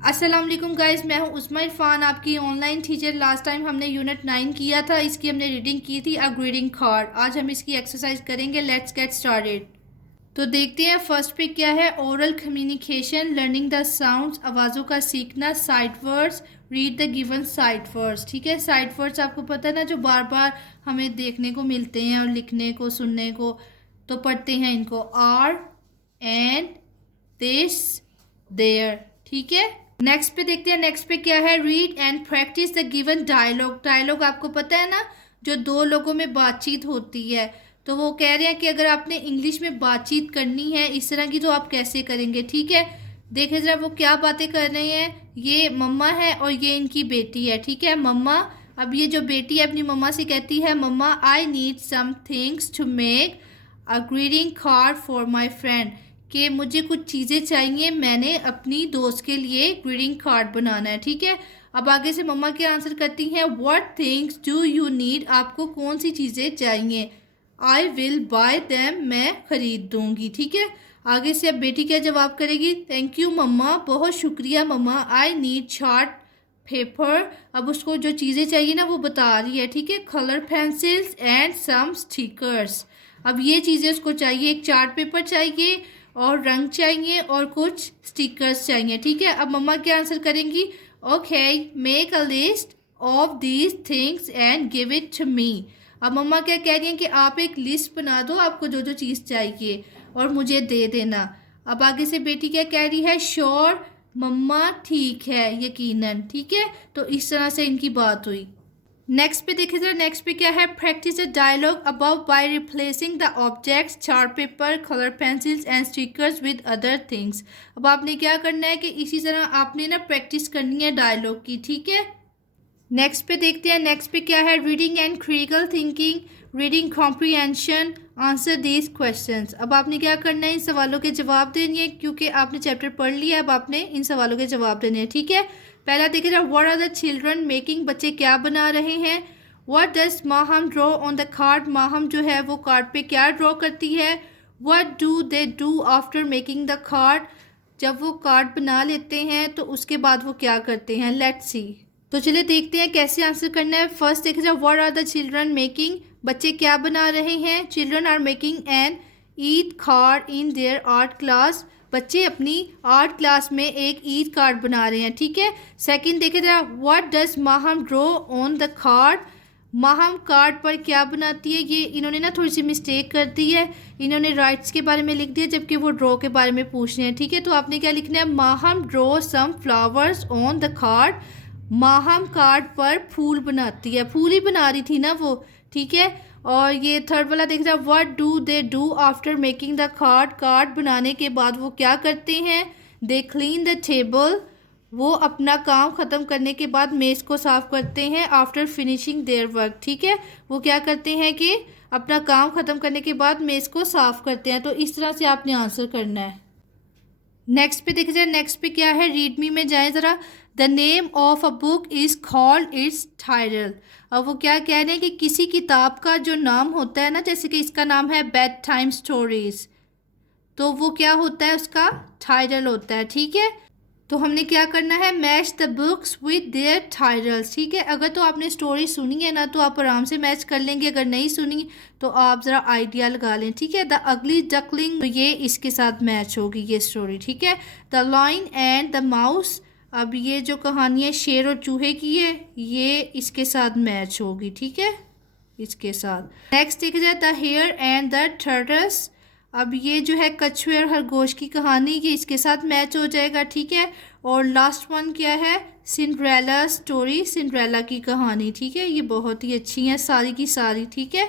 अस्सलाम वालेकुम गाइस, मैं हूं उस्मा इरफान, आपकी ऑनलाइन टीचर। लास्ट टाइम हमने यूनिट 9 किया था, इसकी हमने रीडिंग की थी अ ग्रीटिंग कार्ड। आज हम इसकी एक्सरसाइज करेंगे। Let's get started. तो देखते हैं फर्स्ट पे क्या है। Oral communication, learning the sounds, आवाज़ों का सीखना, sight words, read the given sight words. ठीक है, साइट वर्ड्स आपको पता है ना, जो बार बार हमें देखने को मिलते हैं और लिखने को, सुनने को। तो पढ़ते हैं इनको। Are, and, this, there. ठीक है, नेक्स्ट पे देखते हैं। नेक्स्ट पे क्या है। Read and practise the given dialogue. Dialogue आपको पता है ना, जो दो लोगों में बातचीत होती है। तो वो कह रहे हैं कि अगर आपने इंग्लिश में बातचीत करनी है इस तरह की, तो आप कैसे करेंगे। ठीक है, देखे जरा वो क्या बातें कर रहे हैं। ये मम्मा है और ये इनकी बेटी है। ठीक है, मम्मा, अब ये जो बेटी है अपनी मम्मा से कहती है, mumma I need some things to make a greeting card for my friend. कि मुझे कुछ चीज़ें चाहिए, मैंने अपनी दोस्त के लिए ग्रीटिंग कार्ड बनाना है। ठीक है, अब आगे से मम्मा क्या आंसर करती हैं। What things do you need, आपको कौन सी चीज़ें चाहिए। आई विल बाय दैम, मैं खरीद दूंगी। ठीक है, आगे से अब बेटी क्या जवाब करेगी। थैंक यू मम्मा, बहुत शुक्रिया मम्मा। आई नीड चार्ट पेपर, अब उसको जो चीज़ें चाहिए ना वो बता रही है। ठीक है, colour pencils and some stickers. अब ये चीज़ें उसको चाहिए, एक चार्ट पेपर चाहिए और रंग चाहिए और कुछ स्टिकर्स चाहिए। ठीक है, अब मम्मा क्या आंसर करेंगी। Okay, make a list of these things and give it to me. अब मम्मा क्या कह रही हैं कि आप एक लिस्ट बना दो, आपको जो जो चीज़ चाहिए, और मुझे दे देना। अब आगे से बेटी क्या कह रही है। श्योर मम्मा, ठीक है, यकीनन। ठीक है, तो इस तरह से इनकी बात हुई। नेक्स्ट पे देखिए जरा। नेक्स्ट पे क्या है। Practise the dialogue above by replacing the objects chart paper, colour pencils and stickers with other things. अब आपने क्या करना है कि इसी तरह आपने ना प्रैक्टिस करनी है डायलॉग की। ठीक है, नेक्स्ट पे देखते हैं। नेक्स्ट पे क्या है। Reading and critical thinking, reading comprehension, answer these questions. अब आपने क्या करना है, इन सवालों के जवाब देने हैं, क्योंकि आपने चैप्टर पढ़ लिया। अब आपने इन सवालों के जवाब देने हैं। ठीक है, पहला देखिए जरा। What are the children making, बच्चे क्या बना रहे हैं। What does Maham draw on the card, Maham जो है वो कार्ड पे क्या ड्रॉ करती है। What do they do after making the card, जब वो कार्ड बना लेते हैं तो उसके बाद वो क्या करते हैं। Let's see. तो चलिए देखते हैं कैसे आंसर करना है। फर्स्ट देखिए जरा। What are the children making, बच्चे क्या बना रहे हैं। Children are making an Eid card in their art class, बच्चे अपनी आर्ट क्लास में एक ईद कार्ड बना रहे हैं। ठीक है, सेकंड देखे जरा। What does Maham draw on the card, Maham card पर क्या बनाती है। ये इन्होंने ना थोड़ी सी मिस्टेक कर दी है, इन्होंने राइट्स के बारे में लिख दिया जबकि वो ड्रॉ के बारे में पूछ रहे हैं। ठीक है, तो आपने क्या लिखना है। Maham draw some flowers on the card, Maham card पर फूल बनाती है, फूल ही बना रही थी ना वो। ठीक है, और ये थर्ड वाला देख रहा है। What do they do after making the card, card बनाने के बाद वो क्या करते हैं। दे क्लीन द टेबल, वो अपना काम ख़त्म करने के बाद मेज़ को साफ़ करते हैं। आफ्टर फिनिशिंग देयर वर्क, ठीक है, वो क्या करते हैं कि अपना काम ख़त्म करने के बाद मेज़ को साफ़ करते हैं। तो इस तरह से आपने आंसर करना है। नेक्स्ट पे देखिए जाए। नेक्स्ट पे क्या है। रीड मी में जाए ज़रा। The name of a book is called its title. अब वो क्या कह रहे हैं कि किसी किताब का जो नाम होता है ना, जैसे कि इसका नाम है बेड टाइम स्टोरीज, तो वो क्या होता है, उसका टाइटल होता है। ठीक है, तो हमने क्या करना है। Match the books with their titles. ठीक है, अगर तो आपने स्टोरी सुनी है ना तो आप आराम से मैच कर लेंगे, अगर नहीं सुनी तो आप ज़रा आइडिया लगा लें। ठीक है, द अगली डकलिंग, तो ये इसके साथ मैच होगी ये स्टोरी। ठीक है, the lion and the mouse, अब ये जो कहानी है शेर और चूहे की है, ये इसके साथ मैच होगी। ठीक है, इसके साथ। नेक्स्ट देखा जाए। The hare and the turtles, अब ये जो है कछुए और खरगोश की कहानी, ये इसके साथ मैच हो जाएगा। ठीक है, और लास्ट वन क्या है। सिंड्रेला स्टोरी, सिंड्रेला की कहानी। ठीक है, ये बहुत ही अच्छी है सारी की सारी। ठीक है,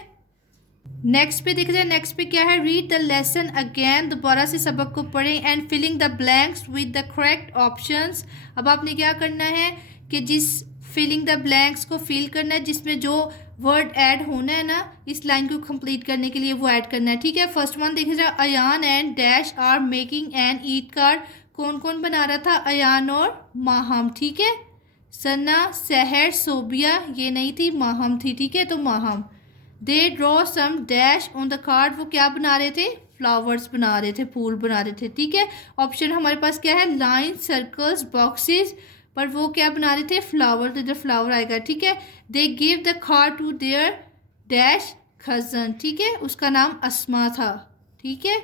नेक्स्ट पे देखा जाए। नेक्स्ट पे क्या है। रीड द लेसन अगेन, दोबारा से सबक को पढ़ें and filling the blanks with the correct options. अब आपने क्या करना है कि जिस फिलिंग द ब्लैंक्स को फिल करना है, जिसमें जो वर्ड ऐड होना है ना इस लाइन को कंप्लीट करने के लिए, वो ऐड करना है। ठीक है, फर्स्ट वन देखिए जरा। Ayaan and dash are making an Eid card, कौन कौन बना रहा था। अयान और माहम। ठीक है, सना, सहर, सोबिया, ये नहीं थी, माहम थी। ठीक है, तो Maham. They draw some dash on the card, वो क्या बना रहे थे, फ्लावर्स बना रहे थे, फूल बना रहे थे, ठीक है। ऑप्शन हमारे पास क्या है, लाइन, सर्कल्स, बॉक्सेस, पर वो क्या बना रहे थे, फ्लावर, तो इधर फ्लावर आएगा, ठीक है। They give the car to their dash cousin, ठीक है, उसका नाम अस्मा था, ठीक है।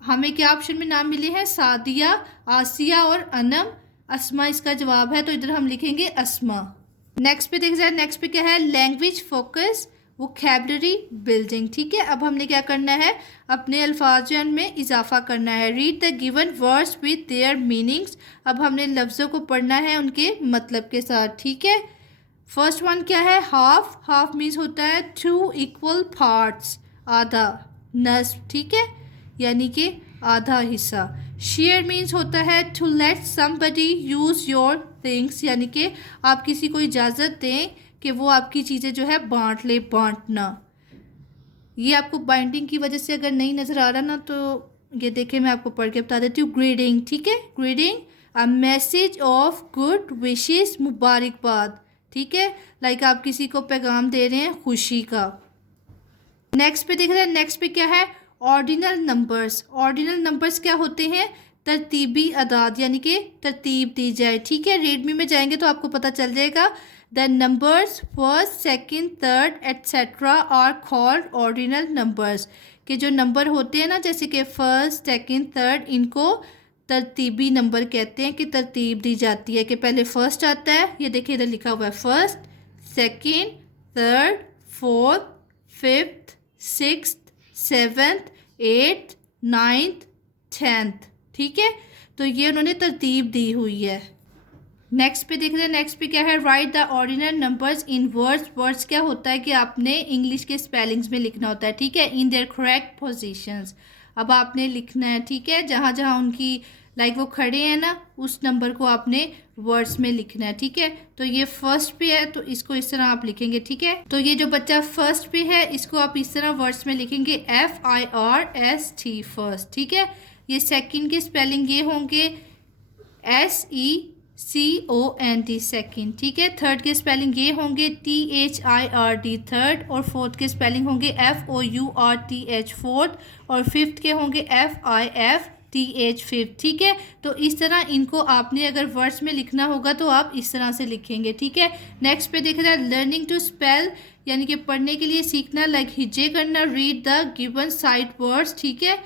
हमें क्या ऑप्शन में नाम मिले हैं, सादिया, आसिया और अनम। अस्मा इसका जवाब है, तो इधर हम लिखेंगे अस्मा। नेक्स्ट पे देखा जाए, नेक्स्ट पे क्या है, लैंग्वेज फोकस, वोकैबुलरी बिल्डिंग, ठीक है। अब हमने क्या करना है, अपने अल्फाज में इजाफा करना है। Read the given words with their meanings, अब हमने लफ्ज़ों को पढ़ना है उनके मतलब के साथ, ठीक है। फर्स्ट वन क्या है, हाफ, हाफ मीन्स होता है टू इक्वल पार्ट्स, आधा, नस्फ, ठीक है, यानी कि आधा हिस्सा। शेयर मीन्स होता है to let somebody use your things, यानी कि आप किसी को इजाज़त दें कि वो आपकी चीज़ें जो है बांट ले, बांटना। ये आपको बाइंडिंग की वजह से अगर नहीं नज़र आ रहा ना, तो ये देखें, मैं आपको पढ़ के बता देती हूँ। ग्रीडिंग, ठीक है, grading, a message of good wishes, मुबारकबाद, ठीक है, लाइक आप किसी को पैगाम दे रहे हैं खुशी का। नेक्स्ट पे देख रहे हैं, नेक्स्ट पे क्या है, ऑर्डिनल नंबर्स। ऑर्डिनल नंबर्स क्या होते हैं, तरतीबी अदाद, यानी कि तरतीब दी जाए, ठीक है। रीड मी में जाएंगे तो आपको पता चल जाएगा। The numbers first, second, third etcetera are called ordinal numbers, के जो नंबर होते हैं ना, जैसे कि फर्स्ट, सेकंड, थर्ड, इनको तरतीबी नंबर कहते हैं, कि तरतीब दी जाती है कि पहले फर्स्ट आता है, ये देखिए इधर लिखा हुआ है, first, second, third, fourth, fifth, sixth, seventh, eighth, ninth, tenth, ठीक है। तो ये उन्होंने तरतीब दी हुई है। नेक्स्ट पे देख रहे हैं, नेक्स्ट पे क्या है, right the ordinal numbers in words. Words क्या होता है कि आपने इंग्लिश के स्पेलिंग्स में लिखना होता है, ठीक है, इन देयर करेक्ट पोजीशंस। अब आपने लिखना है, ठीक है, जहाँ जहाँ उनकी लाइक वो खड़े हैं ना, उस नंबर को आपने वर्ड्स में लिखना है, ठीक है। तो ये फर्स्ट पे है, तो इसको इस तरह आप लिखेंगे, ठीक है। तो ये जो बच्चा फर्स्ट पे है, इसको आप इस तरह वर्ड्स में लिखेंगे, FIRST, फर्स्ट, ठीक है। ये सेकंड के स्पेलिंग ये होंगे SECOND, सेकंड, ठीक है। थर्ड के स्पेलिंग ये होंगे THIRD, थर्ड, और फोर्थ के स्पेलिंग होंगे FOURTH, फोर्थ, और फिफ्थ के होंगे FIFTH, फिफ्थ, ठीक है। तो इस तरह इनको आपने अगर वर्ड्स में लिखना होगा तो आप इस तरह से लिखेंगे, ठीक है। नेक्स्ट पे देखा जाए, लर्निंग टू स्पेल, यानी कि पढ़ने के लिए सीखना, लाइक हिज्जे करना, read the given side words, ठीक है।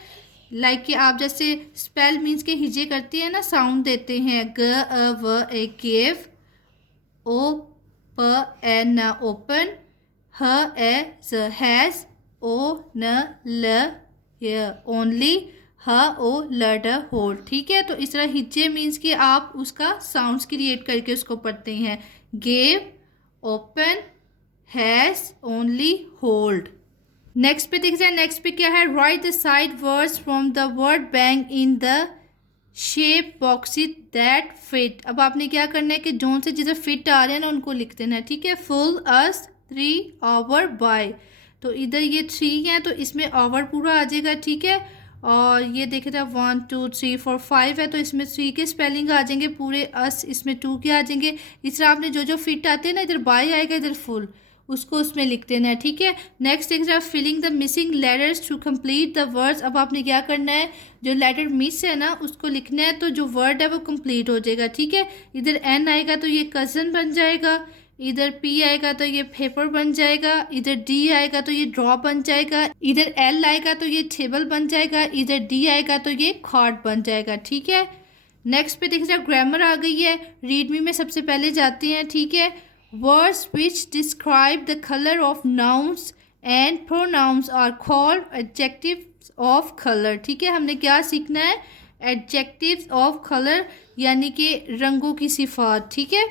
लाइक कि आप जैसे स्पेल मीन्स के हिजे करते हैं ना, साउंड देते हैं, ग अ व ए गिव, ओ प एन ओपन, ह ए ज हैज, ओ न ल य ओनली, ह ओ ल ड होल्ड, ठीक है। तो इस तरह हिज्जे मीन्स कि आप उसका साउंड्स क्रिएट करके उसको पढ़ते हैं, give, open, has, only, hold. Next पे देख जाए, नेक्स्ट पे क्या है, right the side words from the word bank in the shape boxes that fit. अब आपने क्या करना है कि जोन से जिसे फिट आ रहे हैं ना, उनको लिख देना है, ठीक है। फुल, अस, 3, आवर, बाय, तो इधर ये 3 है, तो इसमें आवर पूरा आ जाएगा, ठीक है। और ये देखे था 1 2 3 4 5 है, तो इसमें 3 के स्पेलिंग आ जाएंगे पूरे, अस इसमें 2 के आ जाएंगे। इस तरह आपने जो जो फिट आते हैं ना, इधर बाय आएगा, इधर फुल, उसको उसमें लिख देना है, ठीक है। नेक्स्ट एक filling the missing letters to complete the words. अब आपने क्या करना है, जो लेटर मिस है ना उसको लिखना है, तो जो वर्ड है वो कंप्लीट हो जाएगा, ठीक है। इधर N आएगा तो ये कज़न बन जाएगा, इधर P आएगा तो ये पेपर बन जाएगा, इधर D आएगा तो ये ड्रॉप बन जाएगा, इधर L आएगा तो ये टेबल बन जाएगा, इधर D आएगा तो ये कार्ड बन जाएगा, ठीक है। नेक्स्ट पे देख जाए, ग्रामर आ गई है। रीड मी में सबसे पहले जाते हैं, ठीक है। Words which describe the color of nouns and pronouns are called adjectives of color, ठीक है। हमने क्या सीखना है, adjectives of color, यानी कि रंगों की सिफात, ठीक है।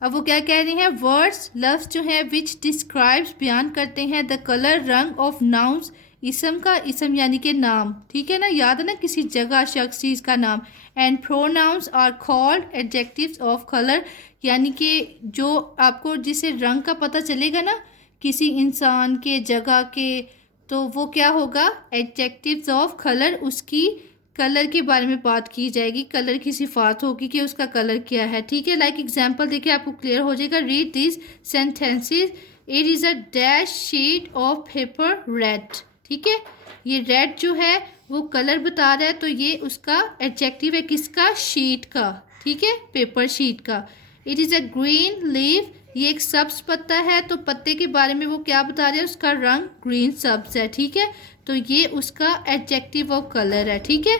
अब वो क्या कह रहे हैं, वर्ड्स, लफ्ज़ जो है which describes, बयान करते हैं, the color, रंग, of nouns, इसम का, इसम यानी कि नाम, ठीक है ना, याद है ना, किसी जगह, शख्स, चीज़ का नाम। And pronouns are called adjectives of colour, यानी कि जो आपको जिसे रंग का पता चलेगा ना, किसी इंसान के, जगह के, तो वो क्या होगा, एडजेक्टिव्स ऑफ कलर, उसकी कलर के बारे में बात की जाएगी, कलर की सिफात होगी कि उसका कलर क्या है, ठीक है। लाइक एग्जाम्पल देखिए, आपको क्लियर हो जाएगा। Read this sentences, it is a dash sheet of paper red, ठीक है। ये रेड जो है वो कलर बता रहा है, तो ये उसका एडजेक्टिव है किसका? शीट का, ठीक है, पेपर शीट का। It is a green leaf, ये एक सब्ज पत्ता है, तो पत्ते के बारे में वो क्या बता रहे हैं? उसका रंग ग्रीन सब्ज है, ठीक है। तो ये उसका एडजेक्टिव ऑफ कलर है, ठीक है।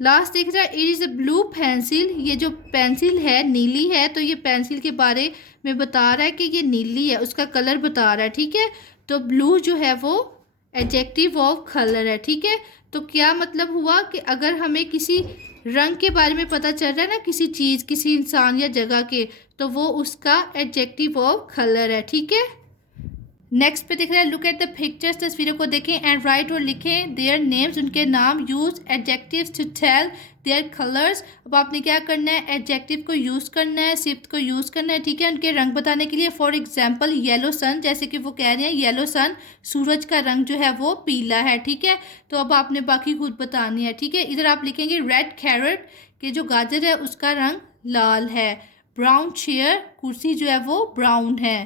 लास्ट देख रहा है, it is a blue pencil, ये जो पेंसिल है नीली है, तो ये पेंसिल के बारे में बता रहा है कि ये नीली है, उसका कलर बता रहा है, ठीक है। तो ब्लू जो है वो एडजेक्टिव ऑफ कलर है, ठीक है। तो क्या मतलब हुआ कि अगर हमें किसी रंग के बारे में पता चल रहा है ना, किसी चीज़, किसी इंसान या जगह के, तो वो उसका एडजेक्टिव ऑफ कलर है, ठीक है। नेक्स्ट पे दिख रहा है, लुक एट द पिक्चर्स, तस्वीरों को देखें, एंड राइट और लिखें देयर नेम्स, उनके नाम, use adjectives to tell their colours. अब आपने क्या करना है? एडजेक्टिव को यूज़ करना है, सिफ्त को यूज़ करना है, ठीक है, उनके रंग बताने के लिए। फॉर एग्जाम्पल येलो सन, जैसे कि वो कह रहे हैं येलो सन, सूरज का रंग जो है वो पीला है, ठीक है। तो अब आपने बाकी खुद बतानी है, ठीक है। इधर आप लिखेंगे रेड कैरेट, कि जो गाजर है उसका रंग लाल है। ब्राउन चेयर, कुर्सी जो है वो ब्राउन है।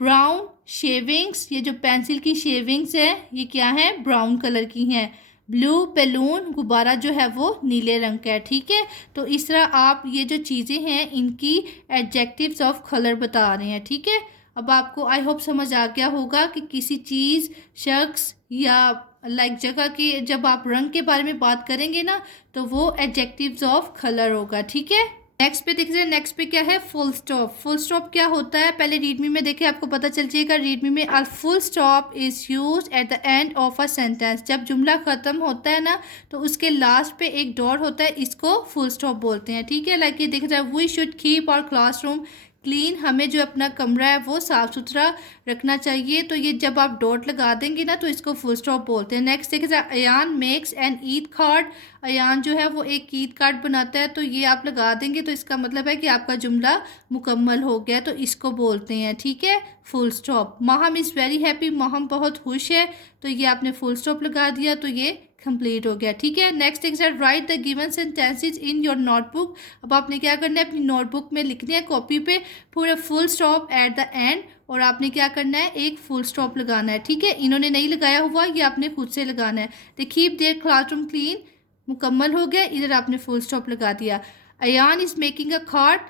ब्राउन शेविंग्स, ये जो पेंसिल की शेविंग्स है ये क्या है? ब्राउन कलर की हैं। ब्लू बैलून, गुब्बारा जो है वो नीले रंग का है, ठीक है। तो इस तरह आप ये जो चीज़ें हैं इनकी एडजेक्टिव्स ऑफ कलर बता रहे हैं, ठीक है। अब आपको आई होप समझ आ गया होगा कि किसी चीज़, शख्स या लाइक जगह के जब आप रंग के बारे में बात करेंगे ना, तो वो एडजेक्टिव्स ऑफ कलर होगा, ठीक है। नेक्स्ट पे देखिए, नेक्स्ट पे क्या है? Full stop. फुल स्टॉप क्या होता है? पहले रीडमी में देखें, आपको पता चल जाएगा। रीडमी में a full stop is use at the end of a sentence, जब जुमला ख़त्म होता है ना तो उसके लास्ट पे एक डॉट होता है, इसको फुल स्टॉप बोलते हैं, ठीक है। लाइक ये देख रहा है, we should keep our classroom clean, हमें जो अपना कमरा है वो साफ़ सुथरा रखना चाहिए। तो ये जब आप डॉट लगा देंगे ना तो इसको फुल स्टॉप बोलते हैं। नेक्स्ट देखिए, Ayaan makes an Eid card, Ayaan जो है वो एक ईद कार्ड बनाता है, तो ये आप लगा देंगे तो इसका मतलब है कि आपका जुमला मुकम्मल हो गया, तो इसको बोलते हैं, ठीक है, full stop. Maham is very happy, Maham बहुत खुश है, तो ये आपने फुल स्टॉप लगा दिया, तो ये कंप्लीट हो गया, ठीक है। नेक्स्ट एक side, right the given sentences in your notebook. अब आपने क्या करना है? अपनी नोटबुक में लिखनी है, कॉपी पे पूरा full stop at the end, और आपने क्या करना है? एक फुल स्टॉप लगाना है, ठीक है। इन्होंने नहीं लगाया हुआ, ये आपने खुद से लगाना है। They keep their classroom clean, मुकम्मल हो गया, इधर आपने फुल स्टॉप लगा दिया। Ayaan is making a card,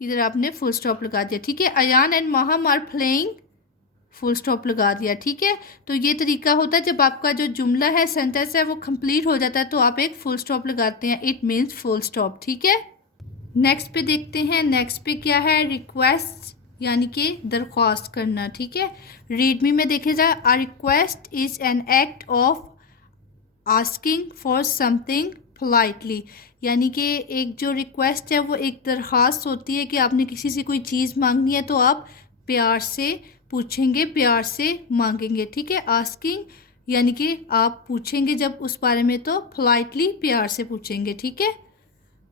इधर आपने फुल स्टॉप लगा दिया, ठीक है। Ayaan and Maham are playing, full stop लगा दिया, ठीक है। तो ये तरीका होता है जब आपका जो जुमला है, सेंटेंस है, वो कंप्लीट हो जाता है तो आप एक फुल स्टॉप लगाते हैं, इट मीन्स फुल स्टॉप, ठीक है। नेक्स्ट पे देखते हैं, नेक्स्ट पे क्या है? रिक्वेस्ट, यानी कि दरख्वास्त करना, ठीक है। रीडमी में देखे जाए, a request is an act of asking for something politely, यानी कि एक जो रिक्वेस्ट है वो एक दरख्वास्त होती है कि आपने किसी से कोई चीज़ मांगनी है तो आप प्यार से पूछेंगे, प्यार से मांगेंगे, ठीक है। आस्किंग यानी कि आप पूछेंगे जब उस बारे में, तो पोलाइटली प्यार से पूछेंगे, ठीक है।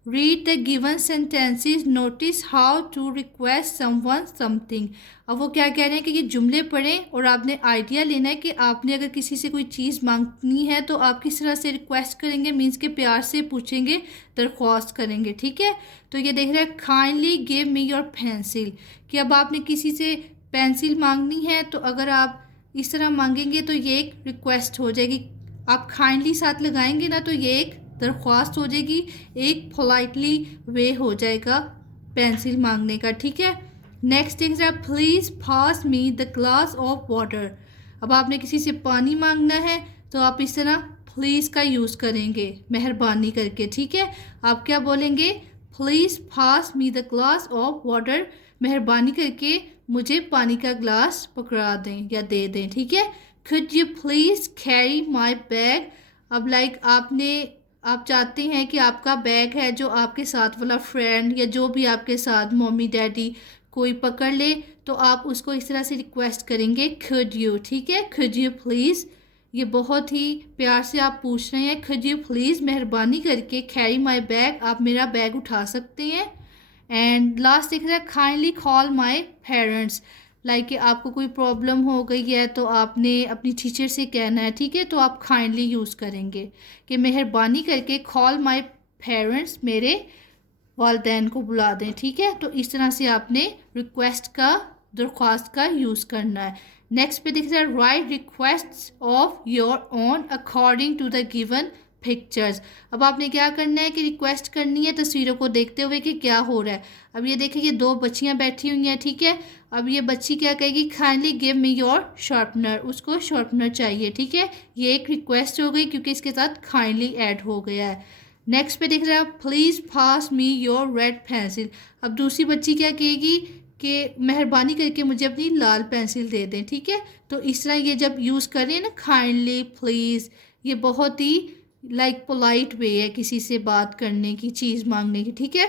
Read the given sentences, notice how to request someone something. अब वो क्या कह रहे हैं कि ये जुमले पढ़ें और आपने आइडिया लेना है कि आपने अगर किसी से कोई चीज़ मांगनी है तो आप किस तरह से रिक्वेस्ट करेंगे, मीन्स के प्यार से पूछेंगे, दरख्वास्त करेंगे, ठीक है। तो ये देख रहे हैं, kindly give me your pencil, कि अब आपने किसी से पेंसिल मांगनी है तो अगर आप इस तरह मांगेंगे तो ये एक रिक्वेस्ट हो जाएगी। आप काइंडली साथ लगाएंगे ना तो ये एक दरख्वास्त हो जाएगी, एक पोलाइटली वे हो जाएगा पेंसिल मांगने का, ठीक है। नेक्स्ट थिंग है, please pass me the glass of water. अब आपने किसी से पानी मांगना है तो आप इस तरह प्लीज़ का यूज़ करेंगे, मेहरबानी करके, ठीक है। आप क्या बोलेंगे? Please pass me the glass of water, मेहरबानी करके मुझे पानी का ग्लास पकड़ा दें या दे दें, ठीक है। could you please carry my bag, अब लाइक आप चाहते हैं कि आपका बैग है जो आपके साथ वाला फ्रेंड या जो भी आपके साथ मम्मी डैडी कोई पकड़ ले, तो आप उसको इस तरह से रिक्वेस्ट करेंगे, could you, ठीक है। could you please, ये बहुत ही प्यार से आप पूछ रहे हैं, could you please, मेहरबानी करके, carry my bag, आप मेरा बैग उठा सकते हैं। एंड लास्ट दिख रहा है, kindly call my parents, like आपको कोई प्रॉब्लम हो गई है तो आपने अपनी टीचर से कहना है, ठीक है, तो आप काइंडली यूज़ करेंगे कि मेहरबानी करके कॉल माई पेरेंट्स, मेरे वालदैन को बुला दें, ठीक है। तो इस तरह से आपने रिक्वेस्ट का, दरख्वास्त का यूज़ करना है। नेक्स्ट पे दिख रहा है write requests of your own according to the given pictures. अब आपने क्या करना है कि रिक्वेस्ट करनी है तस्वीरों को देखते हुए कि क्या हो रहा है। अब ये देखिए ये दो बच्चियां बैठी हुई हैं, ठीक है। अब ये बच्ची क्या कहेगी, kindly give me your sharpener, उसको शार्पनर चाहिए, ठीक है। ये एक रिक्वेस्ट हो गई क्योंकि इसके साथ काइंडली ऐड हो गया है। नेक्स्ट पे दिख रहा है please pass me your red pencil. अब दूसरी बच्ची क्या कहेगी कि मेहरबानी करके मुझे अपनी लाल पेंसिल दे दें, ठीक है। तो इस तरह ये जब यूज़ कर रहे हैं ना काइंडली, प्लीज़, ये बहुत ही पोलाइट वे है किसी से बात करने की, चीज़ मांगने की, ठीक है।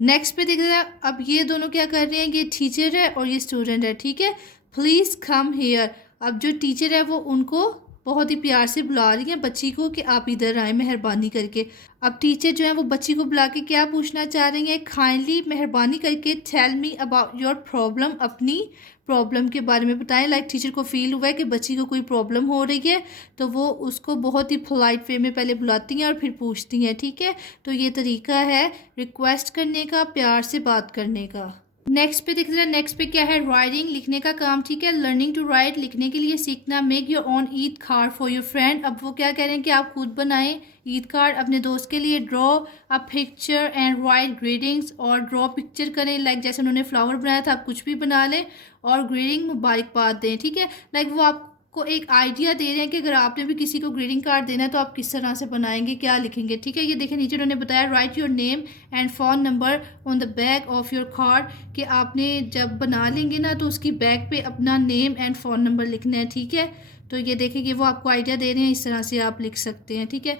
नेक्स्ट पे दिख रहा है अब ये दोनों क्या कर रहे हैं, ये टीचर है और ये स्टूडेंट है, ठीक है। Please come here. अब जो टीचर है वो उनको बहुत ही प्यार से बुला रही है बच्ची को कि आप इधर आए मेहरबानी करके। अब टीचर जो है वो बच्ची को बुला के क्या पूछना चाह रही हैं, काइंडली मेहरबानी करके tell me about your problem, अपनी प्रॉब्लम के बारे में बताएं। टीचर को फील हुआ है कि बच्ची को कोई प्रॉब्लम हो रही है तो वो उसको बहुत ही पोलाइट वे में पहले बुलाती हैं और फिर पूछती हैं, ठीक है। तो ये तरीका है रिक्वेस्ट करने का, प्यार से बात करने का। नेक्स्ट पे दिख रहा है, नेक्स्ट पे क्या है, राइटिंग, लिखने का काम, ठीक है। लर्निंग टू राइट, लिखने के लिए सीखना। Make your own Eid card for your friend. अब वो क्या कह रहे हैं कि आप खुद बनाएं ईद कार्ड अपने दोस्त के लिए। Draw a picture and right greetings, और ड्रॉ पिक्चर करें, जैसे उन्होंने फ्लावर बनाया था आप कुछ भी बना लें और ग्रीटिंग मुबारकबाद दें, ठीक है। वो आपको एक आइडिया दे रहे हैं कि अगर आपने भी किसी को ग्रीटिंग कार्ड देना है तो आप किस तरह से बनाएंगे, क्या लिखेंगे, ठीक है। ये देखें नीचे उन्होंने बताया right your name and phone number on the back of your card, कि आपने जब बना लेंगे ना तो उसकी बैक पे अपना नेम एंड फ़ोन नंबर लिखना है, ठीक है। तो ये देखें कि वो आपको आइडिया दे रहे हैं, इस तरह से आप लिख सकते हैं, ठीक है।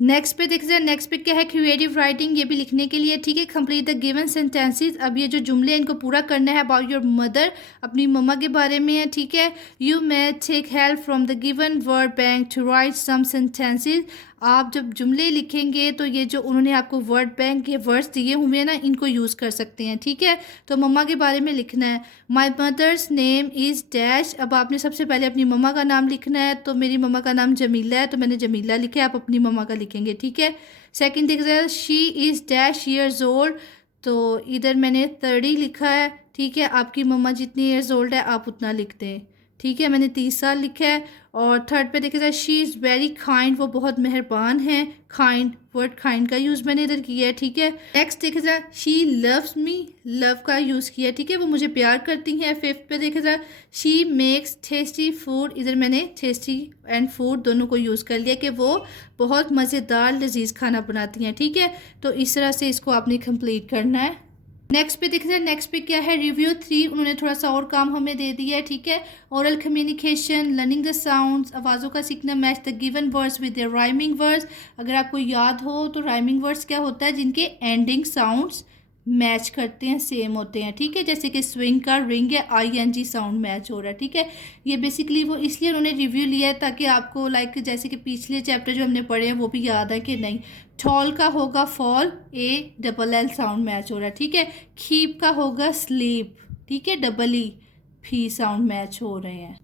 नेक्स्ट पे देख रहे हैं, नेक्स्ट पे क्या है, क्रिएटिव राइटिंग, ये भी लिखने के लिए, ठीक है। Complete the given sentences. अब ये जो जुमले हैं इनको पूरा करना है। अबाउट योर मदर, अपनी मम्मा के बारे में है, ठीक है। You may take help from the given word bank to write some sentences. आप जब जुमले लिखेंगे तो ये जो उन्होंने आपको वर्ड बैंक के वर्ड्स दिए हुए हैं ना, इनको यूज़ कर सकते हैं, ठीक है। तो मम्मा के बारे में लिखना है, my mother's name is dash. अब आपने सबसे पहले अपनी मम्मा का नाम लिखना है, तो मेरी मम्मा का नाम जमीला है तो मैंने जमीला लिखा है, आप अपनी मम्मा का लिखेंगे, ठीक है। सेकंड देख रहे हैं, she is dash years old, तो इधर मैंने 30 लिखा है, ठीक है। आपकी मम्मा जितनी ईयर्स ओल्ड है आप उतना लिख दें, ठीक है। मैंने 30 साल लिखा है। और थर्ड पे देखा जाए, शी इज़ वेरी काइंड, वो बहुत मेहरबान है। काइंड, वर्ड काइंड का यूज़ मैंने इधर किया है, ठीक है। नेक्स्ट देखा जाए, शी लव्स मी, लव का यूज़ किया है, ठीक है, वो मुझे प्यार करती हैं। फिफ्थ पे देखा जाए, शी मेक्स टेस्टी फूड, इधर मैंने टेस्टी एंड फूड दोनों को यूज़ कर लिया कि वो बहुत मज़ेदार लजीज खाना बनाती हैं, ठीक है। तो इस तरह से इसको आपने कंप्लीट करना है। नेक्स्ट पे दिख रहा है, नेक्स्ट पे क्या है, रिव्यू 3, उन्होंने थोड़ा सा और काम हमें दे दिया है, ठीक है। Oral communication, learning the sounds, आवाज़ों का सीखना। Match the given words with their rhyming words. अगर आपको याद हो तो राइमिंग वर्ड्स क्या होता है, जिनके एंडिंग साउंड्स मैच करते हैं, सेम होते हैं, ठीक है। जैसे कि स्विंग का रिंग है, ING साउंड मैच हो रहा है, ठीक है। ये बेसिकली वो इसलिए उन्होंने रिव्यू लिया है ताकि आपको जैसे कि पिछले चैप्टर जो हमने पढ़े हैं वो भी याद है कि नहीं। टॉल का होगा फॉल, ALL साउंड मैच हो रहा है, ठीक है। कीप का होगा स्लीप, ठीक है, EE साउंड मैच हो रहे हैं।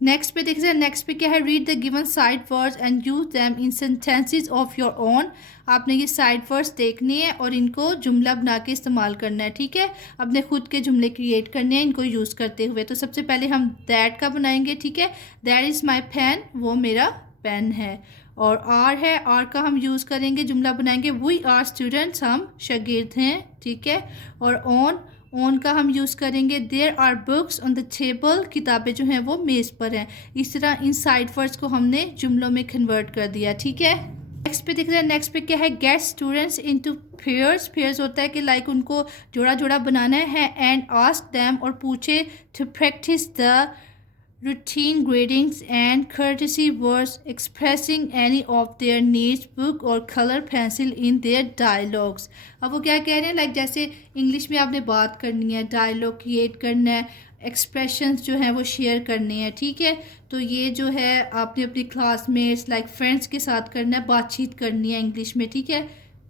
नेक्स्ट पे देख रहे हैं, नेक्स्ट पे क्या है, read the given side words and use them in sentences of your own. आपने ये साइड वर्ड्स देखने हैं और इनको जुमला बना के इस्तेमाल करना है, ठीक है। अपने खुद के जुमले क्रिएट करने हैं इनको यूज़ करते हुए। तो सबसे पहले हम दैट का बनाएंगे, ठीक है। दैट इज़ माई पेन, वो मेरा पेन है। और आर है, आर का हम यूज़ करेंगे, जुमला बनाएंगे, वी आर स्टूडेंट्स, हम शागिर्द हैं, ठीक है। और ऑन का हम यूज़ करेंगे, there are books on the table, किताबें जो हैं वो मेज़ पर हैं। इस तरह इन साइड वर्ड्स को हमने जुमलों में कन्वर्ट कर दिया, ठीक है। नेक्स्ट पे दिख रहा है, नेक्स्ट पे क्या है, gate students into pairs. Pairs होता है कि उनको जोड़ा जोड़ा बनाना है। एंड आस्क दैम, और पूछे, to practise the routine greetings and courtesy words expressing any of their needs, book or color pencil in their dialogues। अब वो क्या कह रहे हैं, जैसे इंग्लिश में आपने बात करनी है, डायलॉग क्रिएट करना है, एक्सप्रेशंस जो हैं वो शेयर करने हैं, ठीक है। तो ये जो है आपने अपनी क्लासमेट्स फ्रेंड्स के साथ करना है, बातचीत करनी है इंग्लिश में, ठीक है।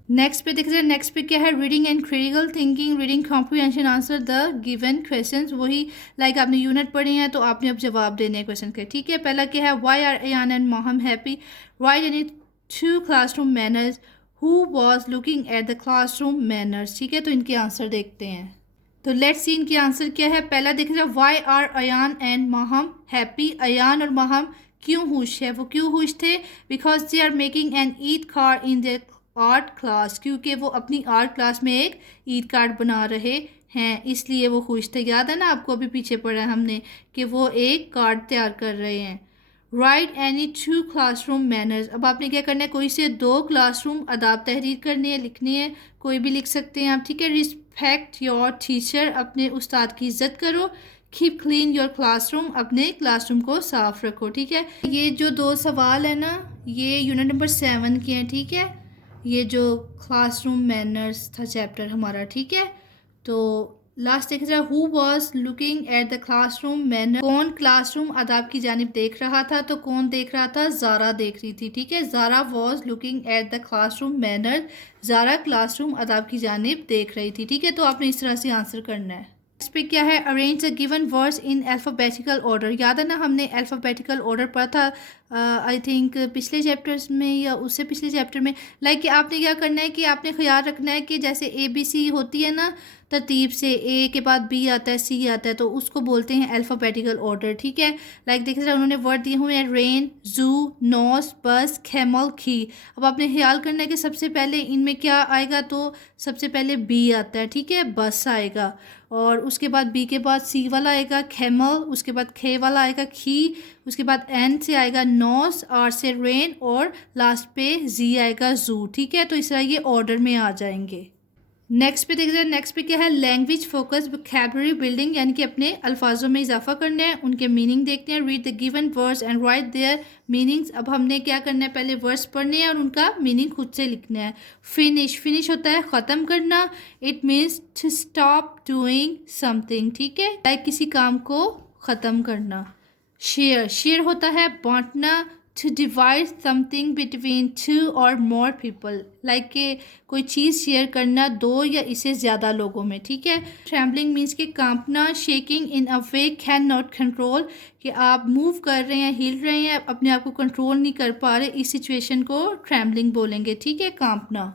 नेक्स्ट पे देख रहे हैं, नेक्स्ट पे क्या है, reading and critical thinking, reading comprehension, answer the given questions. वही आपने यूनिट पढ़े हैं तो आपने अब जवाब देने हैं क्वेश्चन के, ठीक है। पहला क्या है, why are Ayan and Moham happy, right any 2 classroom manners, who was looking at the classroom manners, ठीक है। तो इनके आंसर देखते हैं। तो लेट्स सी इनके आंसर क्या है। पहला देख रहे why are Ayan and Maham happy. Ayaan और माहम क्यों खुश है? वो क्यों खुश थे? Because they are making an Eid card in their art class, क्योंकि वो अपनी आर्ट क्लास में एक ईद कार्ड बना रहे हैं, इसलिए वो खुश थे। याद है ना आपको, अभी पीछे पढ़ा है हमने कि वो एक कार्ड तैयार कर रहे हैं। Right any two classroom manners. अब आपने क्या करना है, कोई से दो क्लासरूम आदाब तहरीर करनी है, लिखनी है, कोई भी लिख सकते हैं आप, ठीक है। रिस्पेक्ट योर टीचर, अपने उस्ताद की इज्जत करो। कीप क्लीन योर क्लासरूम, अपने क्लासरूम को साफ रखो, ठीक है। ये जो दो सवाल है ना, ये यूनिट नंबर 7 के हैं, ठीक है। ये जो क्लासरूम मैनर्स था चैप्टर हमारा, ठीक है। तो लास्ट देख रहा, who was looking at the classroom manner, कौन क्लासरूम आदाब की जानिब देख रहा था? तो कौन देख रहा था? ज़ारा देख रही थी, ठीक है। Zara was looking at the classroom manner, Zara classroom आदाब की जानिब देख रही थी, ठीक है। तो आपने इस तरह से आंसर करना है। इस पे क्या है, arrange the given words in alphabetical order. याद है ना, हमने अल्फ़ाबेटिकल ऑर्डर पढ़ा था आई थिंक पिछले चैप्टर्स में या उससे पिछले चैप्टर में। लाइक कि आपने क्या करना है कि आपने ख्याल रखना है कि जैसे ABC होती है ना तरतीब से, A के बाद B आता है, C आता है, तो उसको बोलते हैं अल्फ़ाबेटिकल ऑर्डर, ठीक है। लाइक देखिए जरा, उन्होंने वर्ड दिए हुए हैं रेन, जू, नोस, बस, कैमल, खी। अब आपने ख्याल करना है कि सबसे पहले इनमें क्या आएगा, तो सबसे पहले B आता है, ठीक है, बस आएगा। और उसके बाद B के बाद C वाला आएगा कैमल, उसके बाद खे वाला आएगा खी, उसके बाद N से आएगा नोस, R से रेन, और लास्ट पे Z आएगा जू, ठीक है। तो इस तरह ये ऑर्डर में आ जाएंगे। नेक्स्ट पे देख रहे हैं, नेक्स्ट पे क्या है, लैंग्वेज फोकस वोकैबुलरी बिल्डिंग, यानी कि अपने अल्फाजों में इजाफा करना है, उनके मीनिंग देखते हैं। Read the given words and right there meanings. अब हमने क्या करना है, पहले वर्ड्स पढ़ने हैं और उनका मीनिंग खुद से लिखना है। फिनिश, फिनिश होता है ख़त्म करना। It means to stop doing something, ठीक है, लाइक किसी काम को ख़त्म करना। शेयर, शेयर होता है बांटना। To divide something between two or more people, like के कोई चीज़ शेयर करना दो या इससे ज़्यादा लोगों में, ठीक है। ट्रैम्बलिंग मीन्स के कांपना। Shaking in a way can not control, कि आप मूव कर रहे हैं, हिल रहे हैं, अपने आप को कंट्रोल नहीं कर पा रहे, इस सिचुएशन को ट्रैम्बलिंग बोलेंगे, ठीक है, कांपना।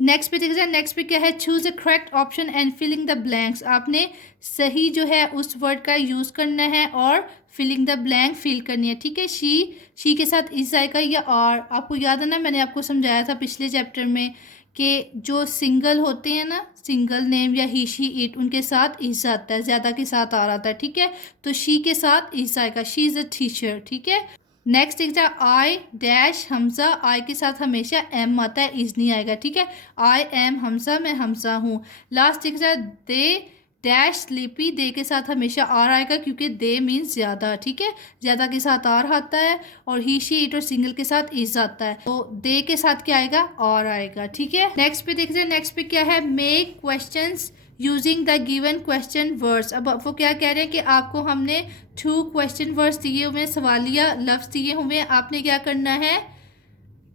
नेक्स्ट पे देखिए, नेक्स्ट पे क्या है, choose a correct option and filling the blanks. आपने सही जो है उस वर्ड का यूज़ करना है और फिलिंग द ब्लैंक फिल करनी है, ठीक है। शी के साथ इस आएगा या आर। आपको याद है ना, मैंने आपको समझाया था पिछले चैप्टर में कि जो सिंगल होते हैं ना, सिंगल नेम या ही शी इट, उनके साथ इस आता है, ज़्यादा के साथ आ रहा था, ठीक है। तो शी के साथ इस आएगा, शी इज़ अ टीचर, ठीक है। नेक्स्ट एक आई डैश हमजा, आई के साथ हमेशा एम आता है, इज नहीं आएगा, ठीक है। आई एम हमजा, मैं हमजा हूँ। लास्ट एक दे डैश स्लीपी, दे के साथ हमेशा आर आएगा क्योंकि दे मीन्स ज़्यादा, ठीक है, ज़्यादा के साथ आर आता है। और ही शी इट और सिंगल के साथ इज आता है, तो दे के साथ क्या आएगा, आर आएगा, ठीक है। नेक्स्ट पे देखते हैं, नेक्स्ट पे क्या है, make questions using the given question words. अब वो क्या कह रहे हैं कि आपको हमने 2 क्वेश्चन वर्ड्स दिए हुए हैं, सवालिया लफ्ज़ दिए हुए हैं, आपने क्या करना है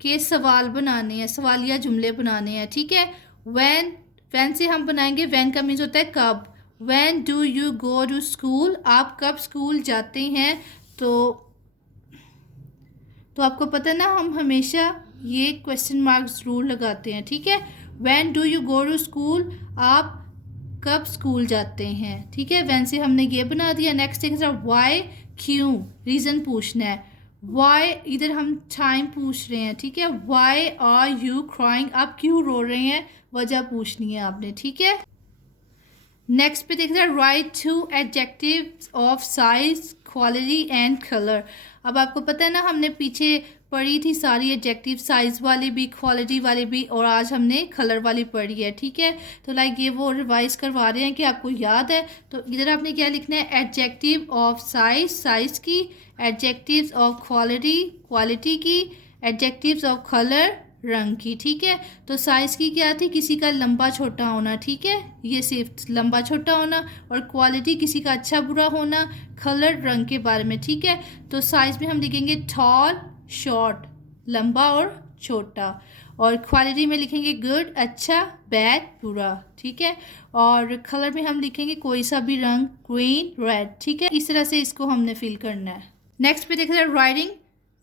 कि सवाल बनाने हैं, सवालिया जुमले बनाने हैं, ठीक है। वैन से हम बनाएंगे, वैन का मीन्स होता है कब। When do you go to school, आप कब स्कूल जाते हैं? तो आपको पता है ना, हम हमेशा ये क्वेश्चन मार्क ज़रूर लगाते हैं, ठीक है। When do you go to school, आप कब स्कूल जाते हैं, ठीक है। वैन से हमने ये बना दिया। नेक्स्ट थिंग वाई, क्यों, रीज़न पूछना है। वाई, इधर हम टाइम पूछ रहे हैं, ठीक है। वाई आर यू क्राइंग, आप क्यों रो रहे हैं, वजह पूछनी है आपने, ठीक है। नेक्स्ट पे देखते हैं, right 2 adjectives of size, quality and colour. अब आपको पता है ना, हमने पीछे पढ़ी थी सारी एडजेक्टिव, साइज़ वाली भी, क्वालिटी वाली भी, और आज हमने कलर वाली पढ़ी है, ठीक है। तो लाइक ये वो रिवाइज करवा रहे हैं कि आपको याद है। तो इधर आपने क्या लिखना है, एडजेक्टिव ऑफ साइज, साइज़ की, एडजेक्टिव्स ऑफ क्वालिटी, क्वालिटी की, एडजेक्टिव्स ऑफ कलर, रंग की, ठीक है। तो साइज़ की क्या थी, किसी का लंबा छोटा होना, ठीक है, ये सिर्फ लंबा छोटा होना। और क्वालिटी किसी का अच्छा बुरा होना, कलर रंग के बारे में, ठीक है। तो साइज़ में हम लिखेंगे टॉल, शॉर्ट, लंबा और छोटा। और क्वालिटी में लिखेंगे गुड, अच्छा, बैड, बुरा, ठीक है। और कलर में हम लिखेंगे कोई सा भी रंग, ग्रीन, रेड, ठीक है। इस तरह से इसको हमने फिल करना है। नेक्स्ट पे देखते हैं, राइटिंग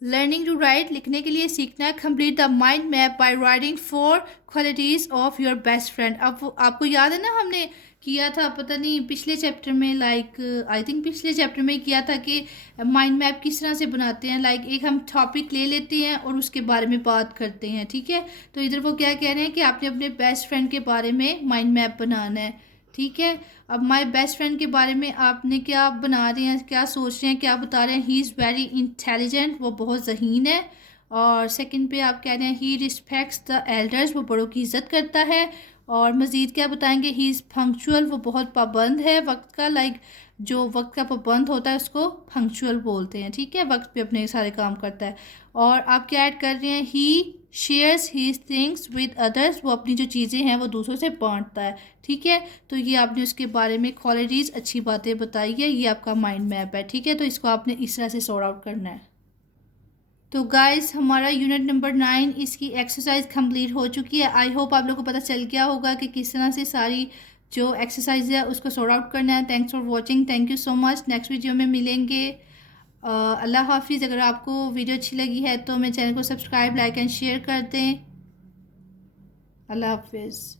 लर्निंग टू राइट, लिखने के लिए सीखना है। Complete the mind map by writing 4 qualities of your best friend. अब आपको याद है ना, हमने किया था, पता नहीं पिछले चैप्टर में, आई थिंक पिछले चैप्टर में किया था कि माइंड मैप किस तरह से बनाते हैं। एक हम टॉपिक ले लेते हैं और उसके बारे में बात करते हैं, ठीक है। तो इधर वो क्या कह रहे हैं कि आपने अपने बेस्ट फ्रेंड के बारे में माइंड मैप बनाना है, ठीक है। अब माय बेस्ट फ्रेंड के बारे में आपने क्या बना रहे हैं, क्या सोच रहे हैं, क्या बता रहे हैं। ही इज़ वेरी इंटेलिजेंट, वो बहुत ज़हीन है। और सेकंड पे आप कह रहे हैं ही रिस्पेक्ट्स द एल्डर्स, वो बड़ों की इज़्ज़त करता है। और मज़ीद क्या बताएंगे, ही इज़ पंक्चुअल, वो बहुत पाबंद है वक्त का। जो वक्त का पाबंद होता है उसको पंक्चुअल बोलते हैं, ठीक है। वक्त पे अपने सारे काम करता है। और आप क्या ऐड कर रहे हैं, he shares his things with others, वो अपनी जो चीज़ें हैं वो दूसरों से बांटता है, ठीक है। तो ये आपने उसके बारे में क्वालिटीज़, अच्छी बातें बताई है। ये आपका माइंड मैप है, ठीक है। तो इसको आपने इस तरह से सॉर्ट आउट करना है। तो गाइस हमारा यूनिट नंबर 9 इसकी एक्सरसाइज कंप्लीट हो चुकी है। आई होप आप लोगों को पता चल गया होगा कि किस तरह से सारी जो एक्सरसाइज है उसको सॉर्ट आउट करना है। Thanks for watching, thank you so much. Next video में मिलेंगे। अल्लाह हाफिज़। अगर आपको वीडियो अच्छी लगी है तो मेरे चैनल को सब्सक्राइब, लाइक एंड शेयर कर दें। अल्लाह हाफिज़।